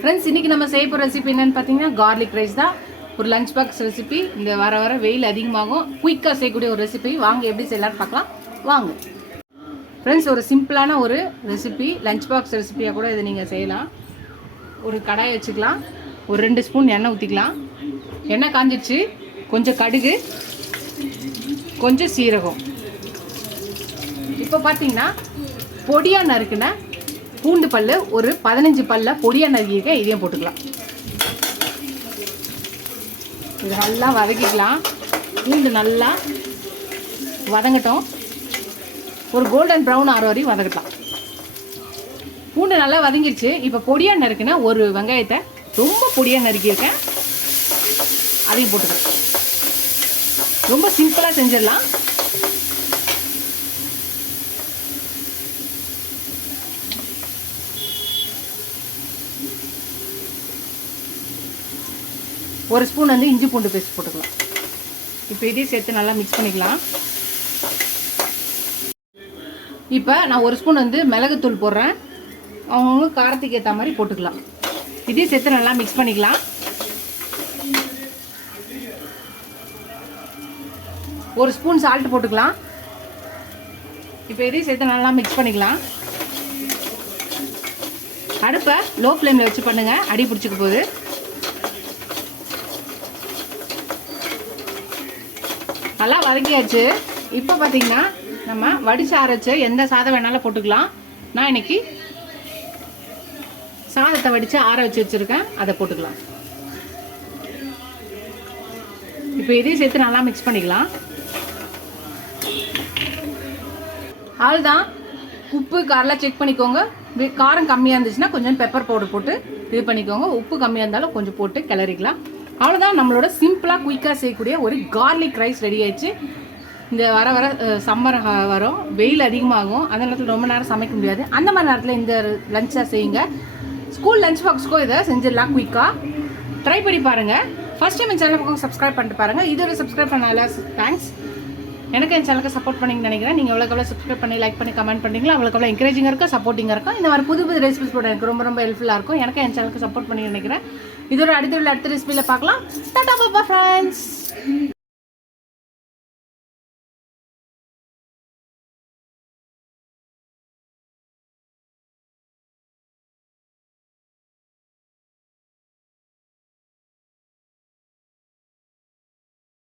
Friends, இன்றைக்கி நம்ம செய்ய போகிற ரெசிபி என்னென்னு பார்த்தீங்கன்னா கார்லிக் ரைஸ் தான். ஒரு லஞ்ச் பாக்ஸ் ரெசிபி. இந்த வர வெயில் அதிகமாகும், குயிக்காக செய்யக்கூடிய ஒரு ரெசிபி. வாங்க எப்படி செய்யலான்னு பார்க்கலாம் வாங்க. ஃப்ரெண்ட்ஸ், ஒரு சிம்பிளான ஒரு ரெசிபி, லஞ்ச் பாக்ஸ் ரெசிபியாக கூட இதை நீங்கள் செய்யலாம். ஒரு கடாயை வச்சுக்கலாம், ஒரு 2 ஸ்பூன் எண்ணெய் ஊற்றிக்கலாம். எண்ணெய் காஞ்சிடுச்சு, கொஞ்சம் கடுகு, கொஞ்சம் சீரகம். இப்போ பார்த்தீங்கன்னா பொடியாக நறுக்குன பூண்டு பல் ஒரு 15 பல்ல பொடியாக நறுக்கியிருக்கேன், இதையும் போட்டுக்கலாம். இது நல்லா வதக்கிக்கலாம். பூண்டு நல்லா வதங்கட்டும், ஒரு கோல்டன் ப்ரௌன் ஆகிற வரையும் வதக்கட்லாம். பூண்டு நல்லா வதங்கிடுச்சு. இப்போ பொடியாக நறுக்குன ஒரு வெங்காயத்தை ரொம்ப பொடியாக நறுக்கியிருக்கேன், அதையும் போட்டுக்கலாம். ரொம்ப சிம்பிளாக செஞ்சிடலாம். ஒரு ஸ்பூன் வந்து இஞ்சி பூண்டு பேஸ்ட் போட்டுக்கலாம். இப்போ இதையும் சேர்த்து நல்லா மிக்ஸ் பண்ணிக்கலாம். இப்போ நான் ஒரு ஸ்பூன் வந்து மிளகுத்தூள் போடுறேன், அவங்கவுங்க காரத்துக்கு ஏற்ற மாதிரி போட்டுக்கலாம். இதையும் சேர்த்து நல்லா மிக்ஸ் பண்ணிக்கலாம். ஒரு ஸ்பூன் சால்ட் போட்டுக்கலாம். இப்போ இதையும் சேர்த்து நல்லா மிக்ஸ் பண்ணிக்கலாம். அடுப்பை லோ ஃப்ளேமில் வச்சு பண்ணுங்கள், அடி பிடிச்சிக்க போகுது. நல்லா வதக்கியாச்சு. இப்போ பார்த்தீங்கன்னா நம்ம வடிச்சு அரைச்சு எந்த சாதம் வேணாலும் போட்டுக்கலாம். நான் இன்னைக்கு சாதத்தை வடித்து ஆற வச்சுருக்கேன், அதை போட்டுக்கலாம். இப்போ இதையும் சேர்த்து நல்லா மிக்ஸ் பண்ணிக்கலாம். அவ்வளோதான். உப்பு காரெலாம் செக் பண்ணிக்கோங்க. காரம் கம்மியாக இருந்துச்சுன்னா கொஞ்சம் பெப்பர் பவுடர் போட்டு இது பண்ணிக்கோங்க. உப்பு கம்மியாக இருந்தாலும் கொஞ்சம் போட்டு கிளறிக்கலாம். அவ்வளோதான், நம்மளோட சிம்பிளாக குயிக்காக செய்யக்கூடிய ஒரு கார்லிக் ரைஸ் ரெடி ஆயிடுச்சு. இந்த வர சம்மர் வரும், வெயில் அதிகமாகும், அந்த நேரத்தில் ரொம்ப நேரம் சமைக்க முடியாது. அந்த மாதிரி நேரத்தில் இந்த லஞ்சாக செய்யுங்க. ஸ்கூல் லஞ்ச் பாக்ஸ்க்கோ இதை செஞ்சிடலாம் குயிக்காக. ட்ரை பண்ணி பாருங்கள். ஃபஸ்ட் டைம் என் சேனலுக்கு சப்ஸ்கிரைப் பண்ணிட்டு பாருங்கள். இதோட சப்ஸ்கிரைப் பண்ணால தேங்க்ஸ். எனக்கு என் சேனலுக்கு சப்போர்ட் பண்ணிங்கன்னு நினைக்கிறேன். நீங்கள் எவ்வளோ சப்ஸ்கிரைப் பண்ணி லைக் பண்ணி கமெண்ட் பண்ணுறீங்களோ அவ்வளோ இன்க்ரேஜிங்காக இருக்கும், சப்போர்ட்டிங்காக இருக்கும். இந்த மாதிரி புது ரெசிபிஸ் போட எனக்கு ரொம்ப ஹெல்ப்ஃபுல்லாக இருக்கும். எனக்கு என் சேனலுக்கு சப்போர்ட் பண்ணி நினைக்கிறேன். இதோட அடுத்த ரெசிபியில் பார்க்கலாம். Tata bye friends.